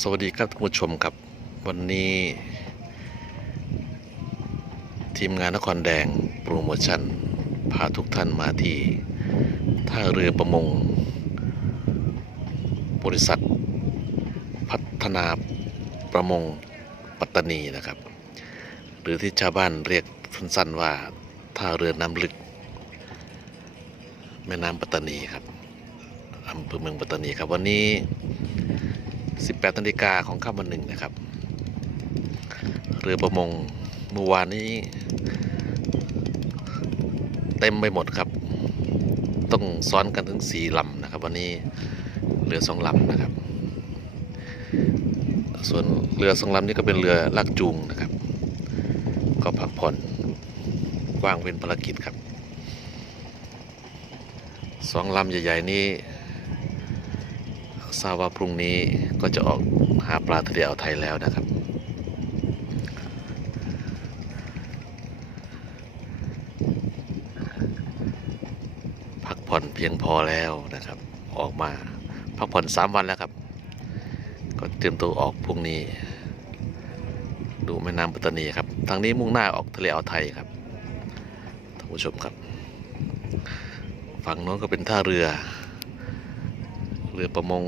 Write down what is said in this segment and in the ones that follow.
สวัสดีครับท่านผู้ชมครับ วันนี้ ทีมงานนครแดงโปรโมชั่นพาทุกท่านมาที่ท่าเรือประมง บริษัท พัฒนาประมงปัตตานีนะครับ หรือที่ชาวบ้านเรียกสั้นๆว่าท่าเรือน้ำลึก แม่น้ำปัตตานีครับอำเภอเมืองปัตตานีครับวันนี้ 18นาฬิกาของค่ำวันหนึ่งนะครับ เรือประมงเมื่อวานนี้ เต็มไปหมดครับ ต้องซ้อนกันถึงสี่ลำนะครับ วันนี้เรือสองลำนะครับ ส่วนเรือสองลำนี้ก็เป็นเรือลากจูงนะครับ ก็พักผ่อนว่างเป็นภารกิจครับสองลำใหญ่ ๆ นี้ ทราบว่าพรุ่งนี้ก็จะออกหาปลาทะเลอ่าวไทยแล้วนะครับ พักผ่อนเพียงพอแล้วนะครับ ออกมาพักผ่อนสามวันแล้วครับ ก็เตรียมตัวออกพรุ่งนี้ ดูแม่น้ำปัตตานีครับ ทางนี้มุ่งหน้าออกทะเลอ่าวไทยครับท่านผู้ชมครับ ฝั่งโน้นก็เป็นท่าเรือเรือประมง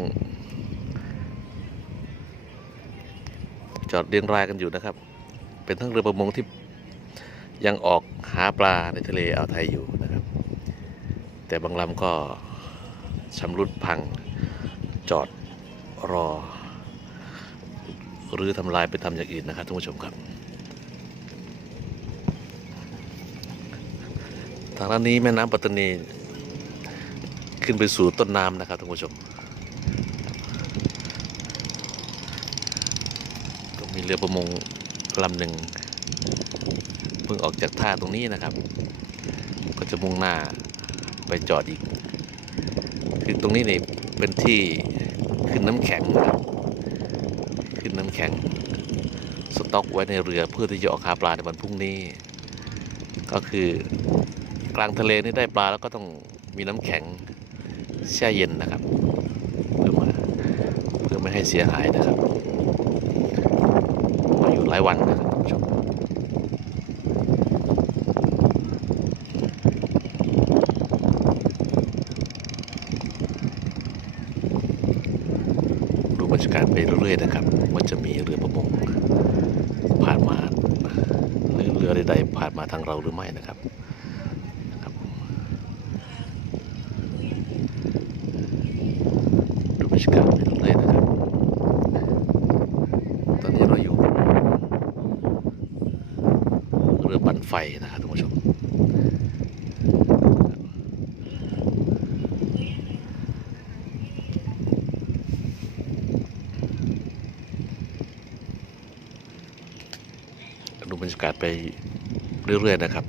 จอดเรียงรายกันอยู่นะครับ เป็นทั้งเรือประมงที่ยังออกหาปลาในทะเลอ่าวไทยอยู่นะครับ แต่บางลำก็ชำรุดพังจอดรอ หรือทำลายไปทำอย่างอื่นนะครับท่านผู้ชมครับ ทางด้านนี้แม่น้ำปัตตานีขึ้นไปสู่ต้นน้ำนะครับท่านผู้ชม มีเรือประมงลำหนึ่งเพิ่งออกจากท่าตรงนี้นะครับ ก็จะมุ่งหน้าไปจอดอีก คือตรงนี้เนี่เป็นที่ขึ้นน้ำแข็งนะครับ ขึ้นน้ำแข็ง สต็อกไว้ในเรือเพื่อที่จะออกหาปลาในวันพรุ่งนี้ ก็คือกลางทะเลนี่ได้ปลาแล้วก็ต้องมีน้ำแข็งแช่เย็นนะครับ เพื่อมาเพื่อไม่ให้เสียหายนะครับ ลายวันนะครับท่านผู้ชมดูบรรยากาศไปเรื่อยๆนะครับว่าจะมีเรือประมงผ่านมาหรือเรือใดๆผ่านมาทางเราหรือไม่นะครับนะครับดูบรรยากาศไปเรื่อยๆนะครับ ตอนนี้เราอยู่บนเรือปั่นไฟนะครับท่านผู้ชมดูบรรยากาศไปเรื่อยๆนะครับ